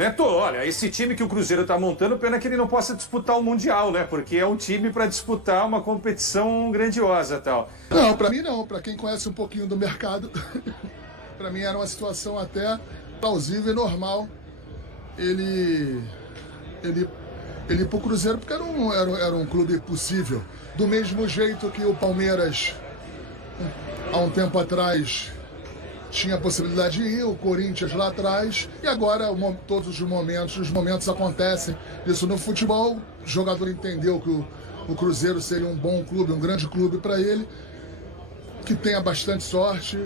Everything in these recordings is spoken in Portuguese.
Neto, olha, esse time que o Cruzeiro está montando, pena que ele não possa disputar o Mundial, né? Porque é um time para disputar uma competição grandiosa e tal. Não, para mim não. Para quem conhece um pouquinho do mercado, para mim era uma situação até plausível e normal. Ele ir pro Cruzeiro porque era um clube possível. Do mesmo jeito que o Palmeiras, há um tempo atrás, tinha a possibilidade de ir, o Corinthians lá atrás, e agora todos os momentos acontecem. Isso no futebol, o jogador entendeu que o Cruzeiro seria um bom clube, um grande clube para ele, que tenha bastante sorte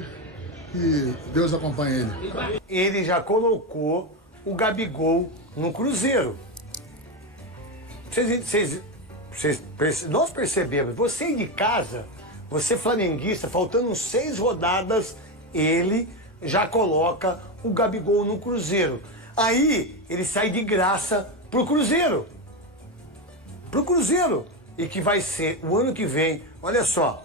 e Deus acompanhe ele. Ele já colocou o Gabigol no Cruzeiro. Nós percebemos, você de casa, você flamenguista, faltando 6 rodadas, ele já coloca o Gabigol no Cruzeiro. Aí ele sai de graça pro Cruzeiro. E que vai ser o ano que vem, olha só,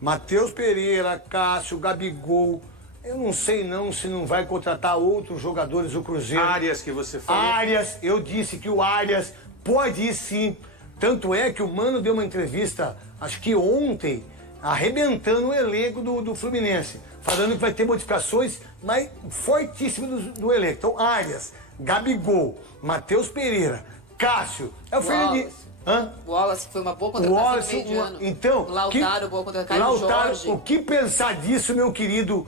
Matheus Pereira, Cássio, Gabigol. Eu não sei não se não vai contratar outros jogadores do Cruzeiro. Arias que você falou. Arias, eu disse que o Arias pode ir sim. Tanto é que o Mano deu uma entrevista, acho que ontem, arrebentando o elenco do Fluminense. Falando que vai ter modificações, mas fortíssimas do elenco. Então, Arias, Gabigol, Matheus Pereira, Cássio. É o Fernandinho. O Wallace foi uma boa contratação no meio de ano. Então, o Lautaro, boa contratação. Lautaro, Jorge. o que pensar disso, meu querido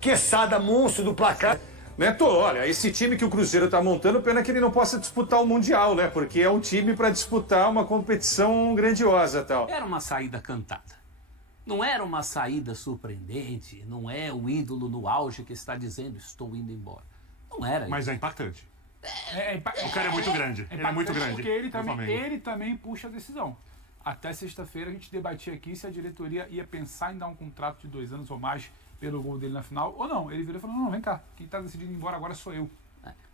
Quesada, monstro do placar? Neto, olha, esse time que o Cruzeiro está montando, pena que ele não possa disputar o Mundial, né? Porque é um time para disputar uma competição grandiosa e tal. Era uma saída cantada. Não era uma saída surpreendente, não é o ídolo no auge que está dizendo estou indo embora. Não era Mas isso. é impactante. O cara é muito grande. Ele é muito grande. Porque ele também puxa a decisão. Até sexta-feira a gente debatia aqui se a diretoria ia pensar em dar um contrato de 2 anos ou mais pelo gol dele na final ou não. Ele virou e falou, não, vem cá, quem está decidindo ir embora agora sou eu.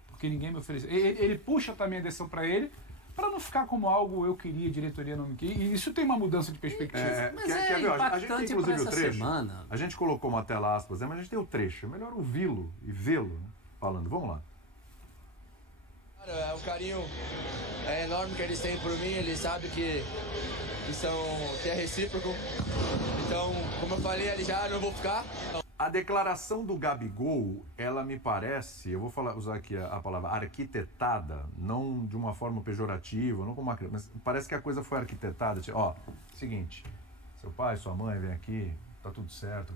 Porque ninguém me ofereceu. Ele puxa também a decisão para ele, para não ficar como algo eu queria, a diretoria não me queria. E isso tem uma mudança de perspectiva. Mas é impactante a gente tem, inclusive, pra o essa trecho. semana. A gente colocou uma tela aspas, mas a gente tem o trecho. É melhor ouvi-lo e vê-lo, né, falando. Vamos lá. É um carinho enorme que eles têm por mim, eles sabem que é recíproco. Então, como eu falei ali já, não vou ficar. A declaração do Gabigol, ela me parece, eu vou usar aqui a palavra arquitetada, não de uma forma pejorativa, não como uma, mas parece que a coisa foi arquitetada. Tipo, seguinte, seu pai, sua mãe vem aqui, tá tudo certo,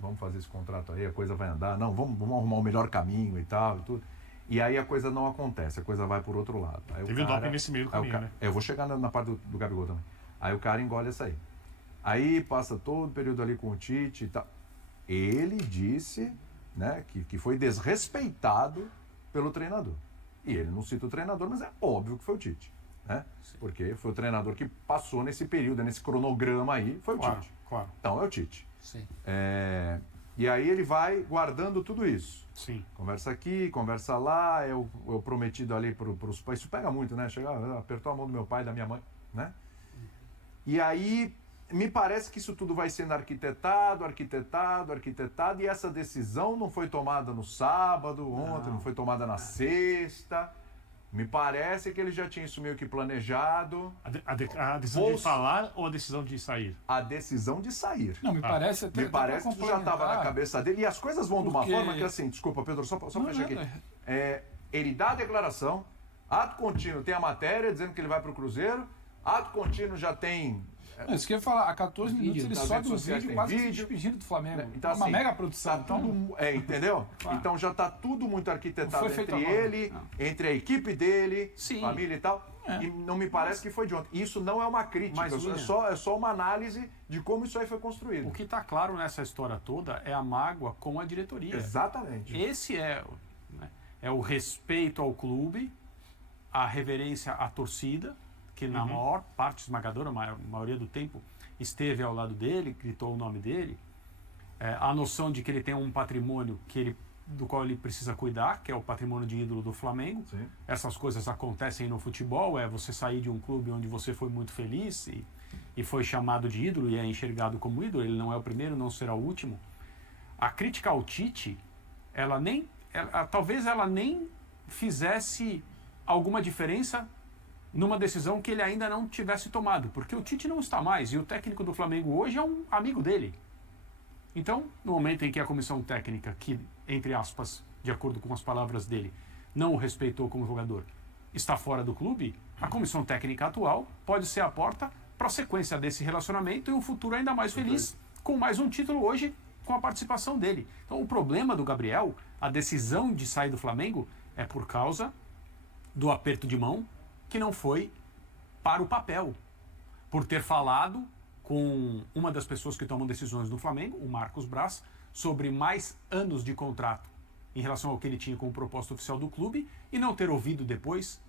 vamos fazer esse contrato aí, a coisa vai andar, não, vamos arrumar o melhor caminho e tal, e tudo. E aí a coisa não acontece, a coisa vai por outro lado. Aí Teve um doping nesse meio do caminho, né? Eu vou chegar na parte do Gabigol também. Aí o cara engole essa aí. Aí passa todo o período ali com o Tite e tal. Ele disse, né, que foi desrespeitado pelo treinador. E ele não cita o treinador, mas é óbvio que foi o Tite, né? Porque foi o treinador que passou nesse período, nesse cronograma aí, foi o Tite. Claro. Então é o Tite. Sim. E aí ele vai guardando tudo isso. Sim. Conversa aqui, conversa lá, eu prometido ali pros pais. Isso pega muito, né? Apertou a mão do meu pai, da minha mãe, né? E aí me parece que isso tudo vai sendo arquitetado, e essa decisão não foi tomada no sábado, ontem, não foi tomada na sexta. Me parece que ele já tinha isso meio que planejado. A decisão de falar ou a decisão de sair? A decisão de sair. Não, me parece até. Me parece que isso já estava na cabeça dele. E as coisas vão de uma forma que, assim, desculpa, Pedro, só fechar aqui. Ele dá a declaração, ato contínuo tem a matéria dizendo que ele vai para o Cruzeiro, ato contínuo já tem. Isso que eu ia falar, a 14 minutos ele sobe o sociais, vídeo quase se despedindo do Flamengo. Então, é uma assim, mega produção. Tá tudo, entendeu? Claro. Então já está tudo muito arquitetado entre agora. ele, entre a equipe dele, Sim. família e tal. E não me parece que foi de ontem. Isso não é uma crítica, Mas, é só uma análise de como isso aí foi construído. O que está claro nessa história toda é a mágoa com a diretoria. Exatamente. Esse é o respeito ao clube, a reverência à torcida, que na maior parte esmagadora, a maioria do tempo, esteve ao lado dele, gritou o nome dele, a noção de que ele tem um patrimônio do qual ele precisa cuidar, que é o patrimônio de ídolo do Flamengo. Sim. Essas coisas acontecem no futebol, você sair de um clube onde você foi muito feliz e foi chamado de ídolo e é enxergado como ídolo, ele não é o primeiro, não será o último. A crítica ao Tite, talvez ela nem fizesse alguma diferença numa decisão que ele ainda não tivesse tomado, porque o Tite não está mais e o técnico do Flamengo hoje é um amigo dele. Então, no momento em que a comissão técnica, que, entre aspas, de acordo com as palavras dele, não o respeitou como jogador, está fora do clube, a comissão técnica atual pode ser a porta para a sequência desse relacionamento e um futuro ainda mais feliz, com mais um título hoje, com a participação dele. Então, o problema do Gabriel, a decisão de sair do Flamengo, é por causa do aperto de mão que não foi para o papel, por ter falado com uma das pessoas que tomam decisões no Flamengo, o Marcos Braz, sobre mais anos de contrato em relação ao que ele tinha como proposta oficial do clube e não ter ouvido depois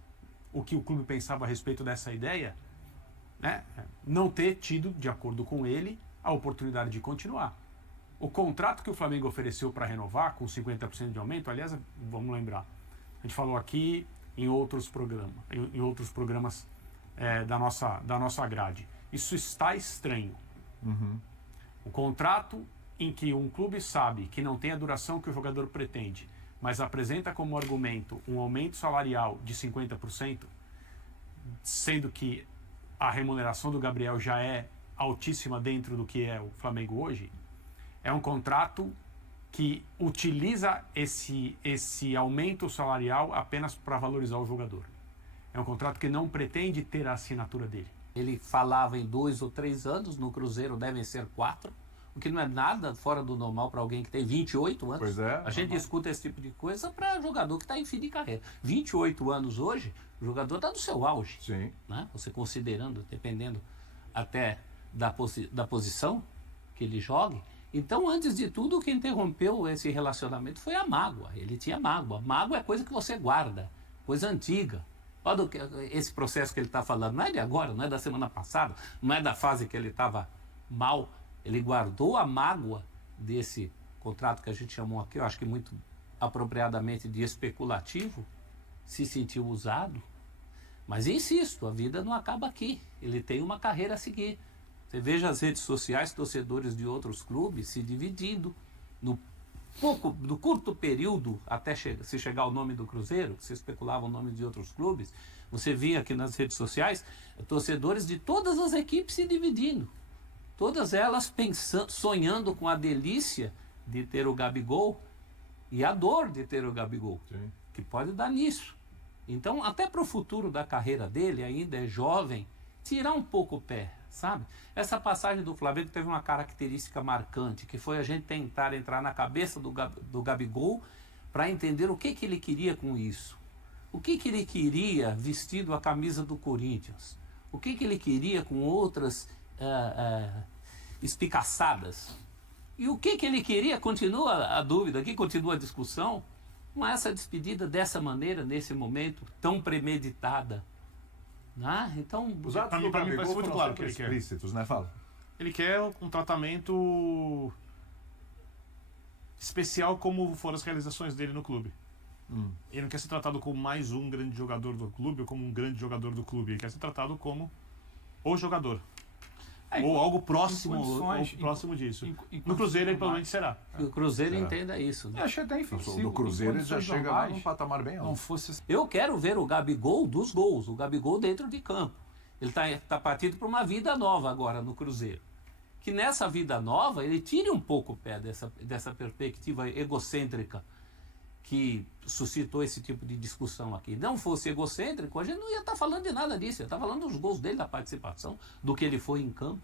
o que o clube pensava a respeito dessa ideia, né? Não ter tido, de acordo com ele, a oportunidade de continuar. O contrato que o Flamengo ofereceu para renovar com 50% de aumento, aliás, vamos lembrar, a gente falou aqui em outros programas da nossa grade. Isso está estranho. O contrato em que um clube sabe que não tem a duração que o jogador pretende, mas apresenta como argumento um aumento salarial de 50%, sendo que a remuneração do Gabriel já é altíssima dentro do que é o Flamengo hoje, é um contrato que utiliza esse aumento salarial apenas para valorizar o jogador. É um contrato que não pretende ter a assinatura dele. Ele falava em 2 ou 3 anos, no Cruzeiro devem ser 4, o que não é nada fora do normal para alguém que tem 28 anos. Pois é. A gente escuta esse tipo de coisa para jogador que está em fim de carreira. 28 anos hoje, o jogador está no seu auge. Sim. Né? Você considerando, dependendo até da posição que ele jogue. Então, antes de tudo, o que interrompeu esse relacionamento foi a mágoa. Ele tinha mágoa. Mágoa é coisa que você guarda, coisa antiga. Olha esse processo que ele está falando, não é de agora, não é da semana passada, não é da fase que ele estava mal. Ele guardou a mágoa desse contrato que a gente chamou aqui, eu acho que muito apropriadamente de especulativo, se sentiu usado. Mas insisto, a vida não acaba aqui. Ele tem uma carreira a seguir. Você veja as redes sociais, torcedores de outros clubes se dividindo no curto período até se chegar ao nome do Cruzeiro, que se especulava o nome de outros clubes. Você via aqui nas redes sociais torcedores de todas as equipes se dividindo. Todas elas pensando, sonhando com a delícia de ter o Gabigol e a dor de ter o Gabigol, Sim. que pode dar nisso. Então, até para o futuro da carreira dele, ainda é jovem, tirar um pouco o pé, sabe? Essa passagem do Flamengo teve uma característica marcante, que foi a gente tentar entrar na cabeça do Gabigol para entender o que ele queria com isso. O que ele queria vestido a camisa do Corinthians? O que ele queria com outras espicaçadas? E o que ele queria, continua a dúvida, aqui continua a discussão, com essa despedida dessa maneira, nesse momento tão premeditada. Então, Os atos do pra mim Gabigol parece muito foram claro o sempre que ele quer. explícitos, né? Fala. Ele quer um tratamento especial como foram as realizações dele no clube. Ele não quer ser tratado como mais um grande jogador do clube ou como um grande jogador do clube. Ele quer ser tratado como o jogador. Ou algo próximo, próximo disso. No Cruzeiro ele provavelmente será. que o Cruzeiro entenda isso. Né? Eu achei até ofensivo. No Cruzeiro ele já condições chega lá normais, num patamar bem alto. não fosse... Eu quero ver o Gabigol dos gols, o Gabigol dentro de campo. Ele tá partindo para uma vida nova agora no Cruzeiro. Que nessa vida nova ele tire um pouco o pé dessa perspectiva egocêntrica que suscitou esse tipo de discussão aqui. Não fosse egocêntrico, a gente não ia estar falando de nada disso. Ia estar falando dos gols dele, da participação, do que ele foi em campo.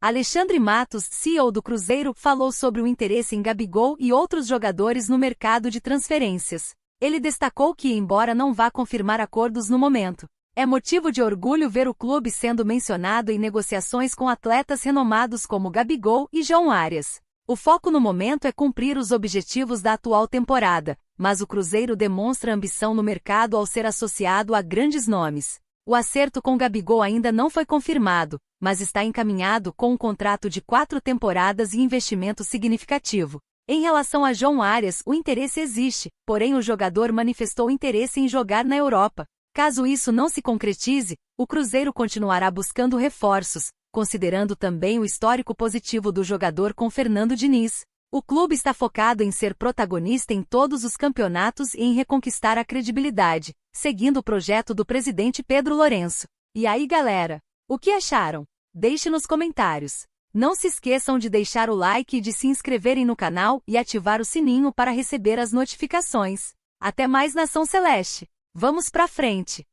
Alexandre Matos, CEO do Cruzeiro, falou sobre o interesse em Gabigol e outros jogadores no mercado de transferências. Ele destacou que, embora não vá confirmar acordos no momento, é motivo de orgulho ver o clube sendo mencionado em negociações com atletas renomados como Gabigol e João Arias. O foco no momento é cumprir os objetivos da atual temporada, mas o Cruzeiro demonstra ambição no mercado ao ser associado a grandes nomes. O acerto com Gabigol ainda não foi confirmado, mas está encaminhado com um contrato de 4 temporadas e investimento significativo. Em relação a João Arias, o interesse existe, porém o jogador manifestou interesse em jogar na Europa. Caso isso não se concretize, o Cruzeiro continuará buscando reforços, Considerando também o histórico positivo do jogador com Fernando Diniz, o clube está focado em ser protagonista em todos os campeonatos e em reconquistar a credibilidade, seguindo o projeto do presidente Pedro Lourenço. E aí, galera? O que acharam? Deixe nos comentários. Não se esqueçam de deixar o like e de se inscreverem no canal e ativar o sininho para receber as notificações. Até mais, Nação Celeste! Vamos pra frente!